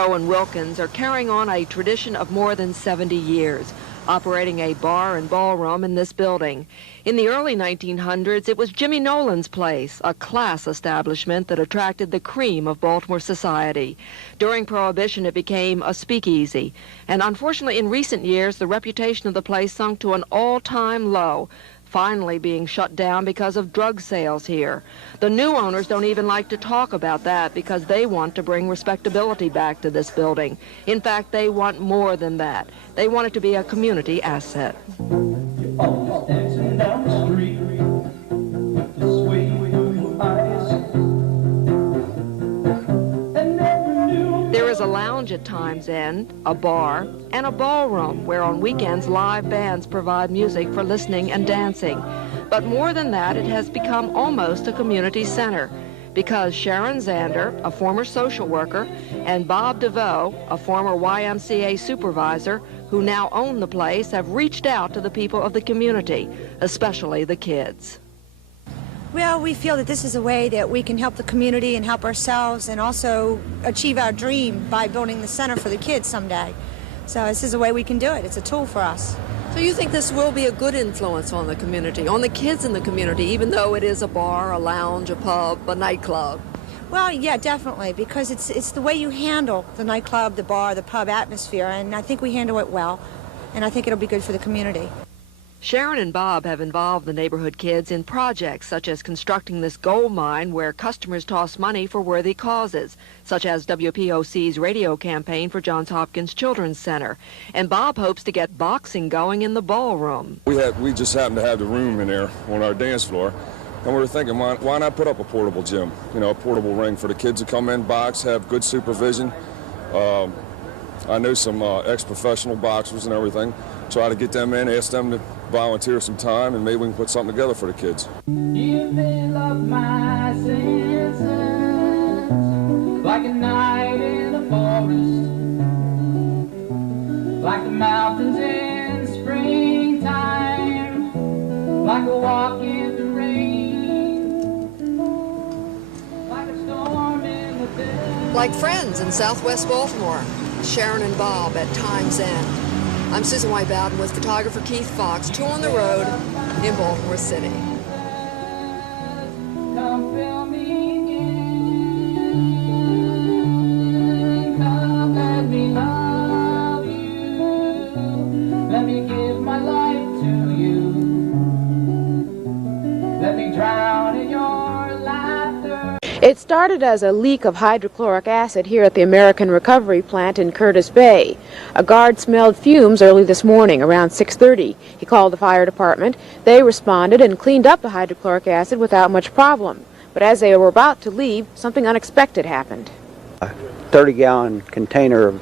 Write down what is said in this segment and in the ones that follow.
and Wilkins are carrying on a tradition of more than 70 years, operating a bar and ballroom in this building. In the early 1900s, it was Jimmy Nolan's place, a class establishment that attracted the cream of Baltimore society. During Prohibition, it became a speakeasy. And unfortunately, in recent years, the reputation of the place sunk to an all-time low, finally being shut down because of drug sales here. The new owners don't even like to talk about that because they want to bring respectability back to this building. In fact, they want more than that. They want it to be a community asset. There is a lounge at Times End, a bar, and a ballroom where on weekends live bands provide music for listening and dancing. But more than that, it has become almost a community center because Sharon Zander, a former social worker, and Bob DeVoe, a former YMCA supervisor, who now own the place, have reached out to the people of the community, especially the kids. Well, we feel that this is a way that we can help the community and help ourselves and also achieve our dream by building the center for the kids someday. So this is a way we can do it. It's a tool for us. So you think this will be a good influence on the community, on the kids in the community, even though it is a bar, a lounge, a pub, a nightclub? Well, yeah, definitely, because it's the way you handle the nightclub, the bar, the pub atmosphere, and I think we handle it well, and I think it'll be good for the community. Sharon and Bob have involved the neighborhood kids in projects such as constructing this gold mine where customers toss money for worthy causes, such as WPOC's radio campaign for Johns Hopkins Children's Center. And Bob hopes to get boxing going in the ballroom. We just happen to have the room in there on our dance floor, and we were thinking, why not put up a portable gym, a portable ring for the kids to come in, box, have good supervision. I know some ex-professional boxers and everything. Try to get them in, ask them to volunteer some time, and maybe we can put something together for the kids. You fill up my senses like a night in the forest, like the mountains in springtime, like a walk in the rain, like a storm in the day. Like friends in southwest Baltimore, Sharon and Bob at Times End. I'm Susan White Bowden with photographer Keith Fox, 2 on the road in Baltimore City. Come fill me again, come let me love you, let me give my life to you, let me drown in your laughter. It started as a leak of hydrochloric acid here at the American Recovery Plant in Curtis Bay. A guard smelled fumes early this morning around 6:30. He called the fire department. They responded and cleaned up the hydrochloric acid without much problem. But as they were about to leave, something unexpected happened. A 30-gallon container of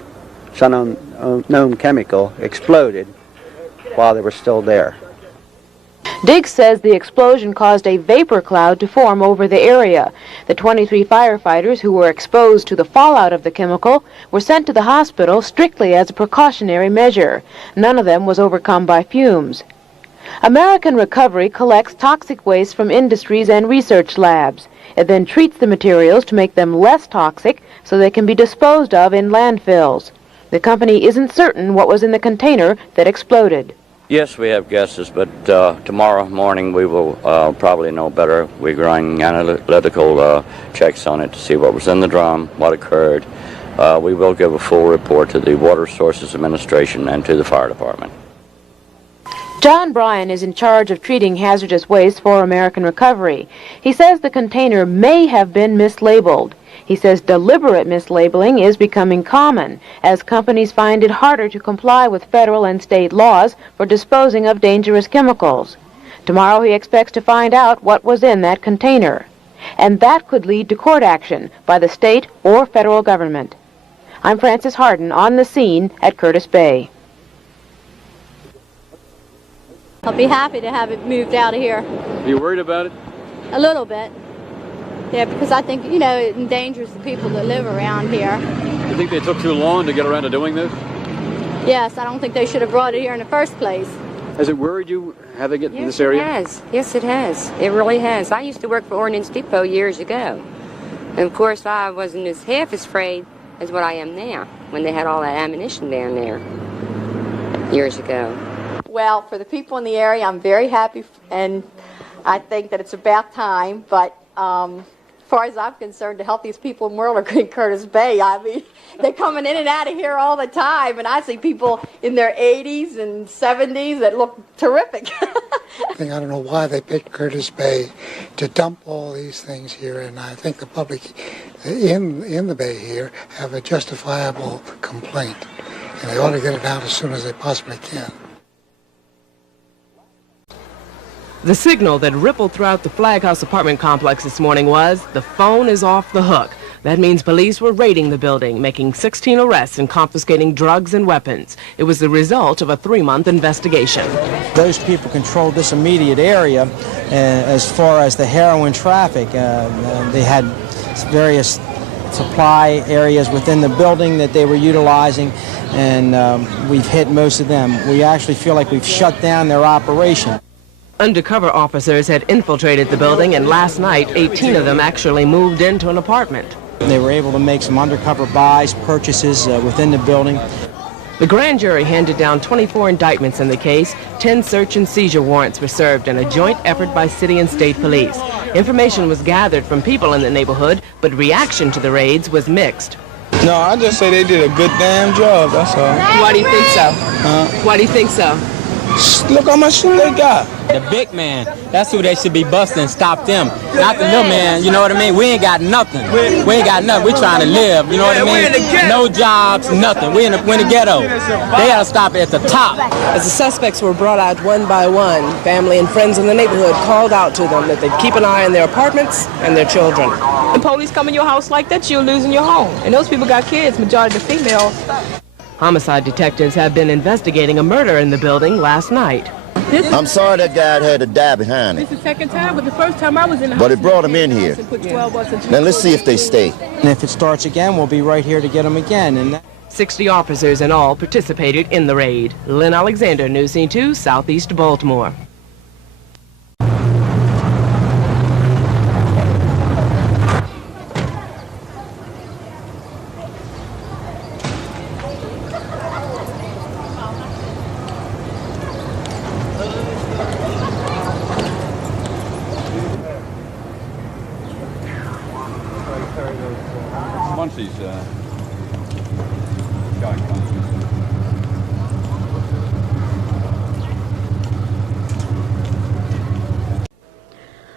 some unknown chemical exploded while they were still there. Diggs says the explosion caused a vapor cloud to form over the area. The 23 firefighters who were exposed to the fallout of the chemical were sent to the hospital strictly as a precautionary measure. None of them was overcome by fumes. American Recovery collects toxic waste from industries and research labs. It then treats the materials to make them less toxic so they can be disposed of in landfills. The company isn't certain what was in the container that exploded. Yes, we have guesses, but tomorrow morning we will probably know better. We're running analytical checks on it to see what was in the drum, what occurred. We will give a full report to the Water Sources Administration and to the fire department. John Bryan is in charge of treating hazardous waste for American Recovery. He says the container may have been mislabeled. He says deliberate mislabeling is becoming common as companies find it harder to comply with federal and state laws for disposing of dangerous chemicals. Tomorrow he expects to find out what was in that container. And that could lead to court action by the state or federal government. I'm Frances Harden on the scene at Curtis Bay. I'll be happy to have it moved out of here. Are you worried about it? A little bit. Yeah, because I think, it endangers the people that live around here. You think they took too long to get around to doing this? Yes, I don't think they should have brought it here in the first place. Has it worried you having it in this area? Yes, it has. Yes, it has. It really has. I used to work for Ordnance Depot years ago. And of course, I wasn't half as afraid as what I am now when they had all that ammunition down there years ago. Well, for the people in the area, I'm very happy, and I think that it's about time, but as far as I'm concerned, to help these people in Merle in Curtis Bay, I mean, they're coming in and out of here all the time, and I see people in their 80s and 70s that look terrific. I don't know why they picked Curtis Bay to dump all these things here, and I think the public in the Bay here have a justifiable complaint, and they ought to get it out as soon as they possibly can. The signal that rippled throughout the Flag House apartment complex this morning was, the phone is off the hook. That means police were raiding the building, making 16 arrests and confiscating drugs and weapons. It was the result of a 3-month investigation. Those people controlled this immediate area as far as the heroin traffic. They had various supply areas within the building that they were utilizing, and we've hit most of them. We actually feel like we've shut down their operation. Undercover officers had infiltrated the building, and last night, 18 of them actually moved into an apartment. They were able to make some undercover buys, purchases within the building. The grand jury handed down 24 indictments in the case. 10 search and seizure warrants were served in a joint effort by city and state police. Information was gathered from people in the neighborhood, but reaction to the raids was mixed. No, I just say they did a good damn job, that's all. Why do you think so? Why do you think so? Look how much shit they got. The big man, that's who they should be busting and stop them. Not the little man, you know what I mean? We ain't got nothing. We ain't got nothing. We trying to live, you know what I mean? No jobs, nothing. We in the ghetto. They gotta stop it at the top. As the suspects were brought out one by one, family and friends in the neighborhood called out to them that they'd keep an eye on their apartments and their children. The police come in your house like that, you're losing your home. And those people got kids, majority of the females. Homicide detectives have been investigating a murder in the building last night. I'm sorry that guy had to die behind it. This is the second time, but the first time I was in the house. But it brought him in here. Now let's see if they stay. And if it starts again, we'll be right here to get them again. And 60 officers in all participated in the raid. Lynn Alexander, News Scene 2, Southeast Baltimore. Munchie's guy comes.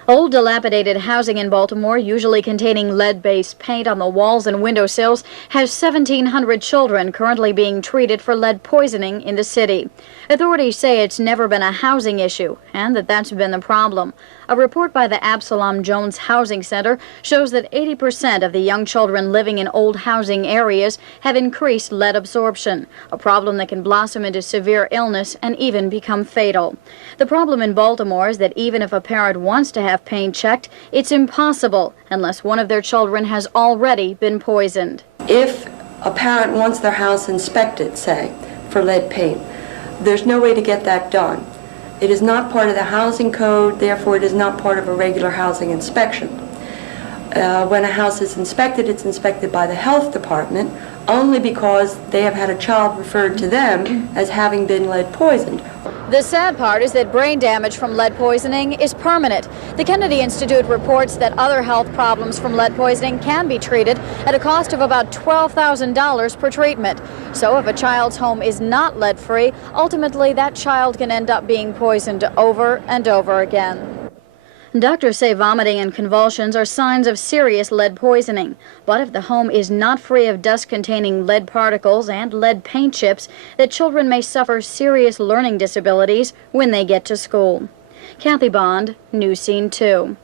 Old dilapidated housing in Baltimore, usually containing lead-based paint on the walls and windowsills, has 1,700 children currently being treated for lead poisoning in the city. Authorities say it's never been a housing issue, and that's been the problem. A report by the Absalom Jones Housing Center shows that 80% of the young children living in old housing areas have increased lead absorption, a problem that can blossom into severe illness and even become fatal. The problem in Baltimore is that even if a parent wants to have paint checked, it's impossible unless one of their children has already been poisoned. If a parent wants their house inspected, say, for lead paint, there's no way to get that done. It is not part of the housing code, therefore it is not part of a regular housing inspection. When a house is inspected, it's inspected by the health department only because they have had a child referred to them as having been lead poisoned. The sad part is that brain damage from lead poisoning is permanent. The Kennedy Institute reports that other health problems from lead poisoning can be treated at a cost of about $12,000 per treatment. So if a child's home is not lead-free, ultimately that child can end up being poisoned over and over again. Doctors say vomiting and convulsions are signs of serious lead poisoning. But if the home is not free of dust-containing lead particles and lead paint chips, the children may suffer serious learning disabilities when they get to school. Kathy Bond, News Scene 2.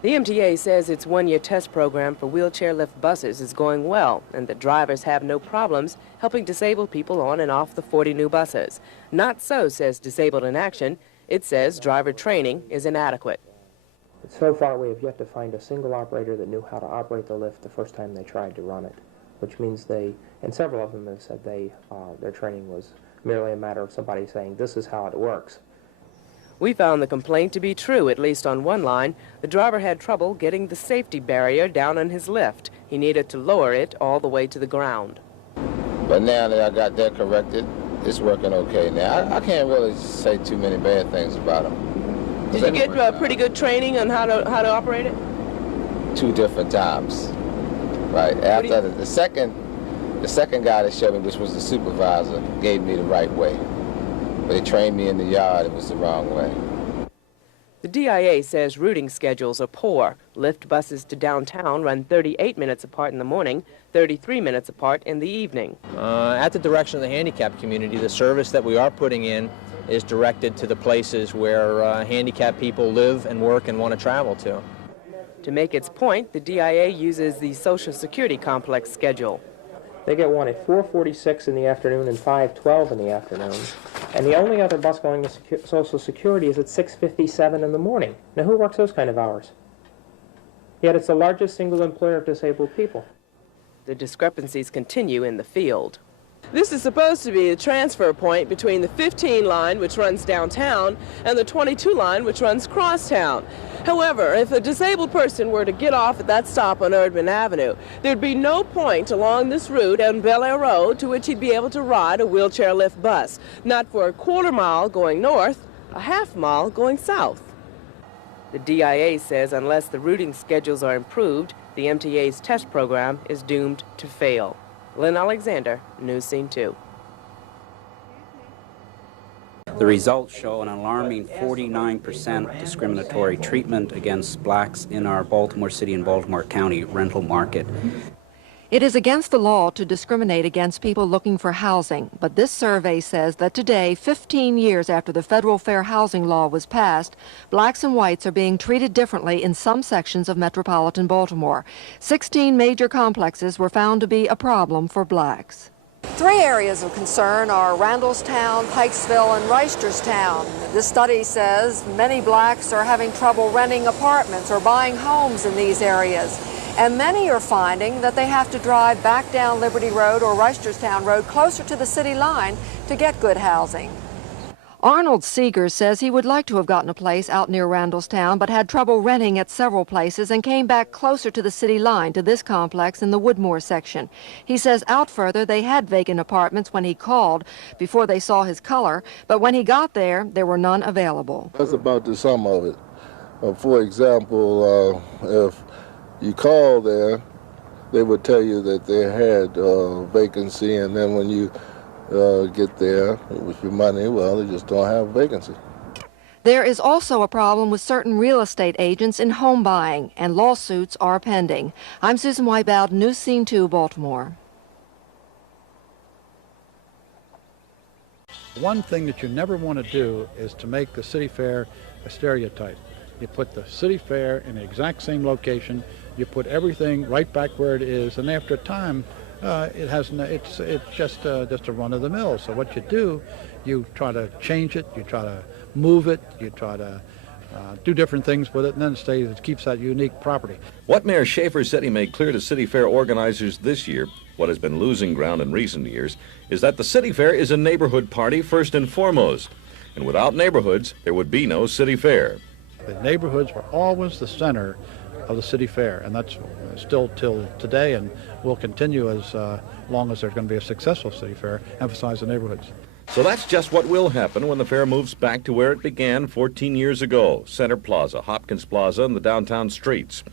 The MTA says its one-year test program for wheelchair lift buses is going well, and that drivers have no problems helping disabled people on and off the 40 new buses. Not so, says Disabled in Action. It says driver training is inadequate. So far, we have yet to find a single operator that knew how to operate the lift the first time they tried to run it, which means and several of them have said their training was merely a matter of somebody saying, this is how it works. We found the complaint to be true, at least on one line. The driver had trouble getting the safety barrier down on his lift. He needed to lower it all the way to the ground. But now that I got that corrected, it's working okay now. I can't really say too many bad things about them. Did you get pretty good training on how to operate it? 2 different times. Right after the second guy that showed me, which was the supervisor, gave me the right way. But he trained me in the yard, it was the wrong way. The DIA says routing schedules are poor. Lift buses to downtown run 38 minutes apart in the morning, 33 minutes apart in the evening. At the direction of the handicapped community, the service that we are putting in is directed to the places where handicapped people live and work and want to travel to. To make its point, the DIA uses the Social Security complex schedule. They get one at 4:46 in the afternoon and 5:12 in the afternoon. And the only other bus going to Social Security is at 6:57 in the morning. Now, who works those kind of hours? Yet it's the largest single employer of disabled people. The discrepancies continue in the field. This is supposed to be a transfer point between the 15 line, which runs downtown, and the 22 line, which runs crosstown. However, if a disabled person were to get off at that stop on Erdman Avenue, there'd be no point along this route on Bel Air Road to which he'd be able to ride a wheelchair lift bus. Not for a quarter mile going north, a half mile going south. The DIA says unless the routing schedules are improved, the MTA's test program is doomed to fail. Lynn Alexander, News Scene 2. The results show an alarming 49% discriminatory treatment against blacks in our Baltimore City and Baltimore County rental market. It is against the law to discriminate against people looking for housing, but this survey says that today, 15 years after the federal fair housing law was passed, blacks and whites are being treated differently in some sections of metropolitan Baltimore. 16 major complexes were found to be a problem for blacks. 3 areas of concern are Randallstown, Pikesville, and Reisterstown. This study says many blacks are having trouble renting apartments or buying homes in these areas. And many are finding that they have to drive back down Liberty Road or Reisterstown Road closer to the city line to get good housing. Arnold Seeger says he would like to have gotten a place out near Randallstown, but had trouble renting at several places and came back closer to the city line to this complex in the Woodmore section. He says out further they had vacant apartments when he called before they saw his color, but when he got there were none available. That's about the sum of it. For example, if you call there, they would tell you that they had vacancy, and then when you get there with your money, well, they just don't have a vacancy. There is also a problem with certain real estate agents in home buying, and lawsuits are pending. I'm Susan Weiboud, News Scene 2, Baltimore. One thing that you never want to do is to make the city fair a stereotype. You put the city fair in the exact same location, you put everything right back where it is, and after a time, it's just a run of the mill. So what you do, you try to change it, you try to move it, you try to do different things with it, and then it keeps that unique property. What Mayor Schaefer said he made clear to City Fair organizers this year, what has been losing ground in recent years, is that the City Fair is a neighborhood party first and foremost. And without neighborhoods, there would be no City Fair. The neighborhoods were always the center of the city fair, and that's still till today, and will continue as long as there's going to be a successful city fair, emphasize the neighborhoods. So that's just what will happen when the fair moves back to where it began 14 years ago, Center Plaza, Hopkins Plaza, and the downtown streets.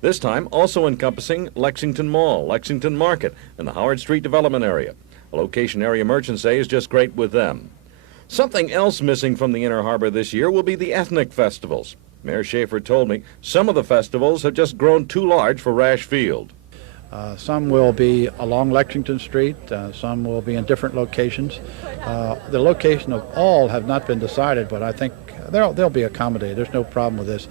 This time also encompassing Lexington Mall, Lexington Market, and the Howard Street development area. A location area merchants say is just great with them. Something else missing from the Inner Harbor this year will be the ethnic festivals. Mayor Schaefer told me some of the festivals have just grown too large for Rash Field. Some will be along Lexington Street, some will be in different locations. The location of all have not been decided, but I think they'll be accommodated. There's no problem with this.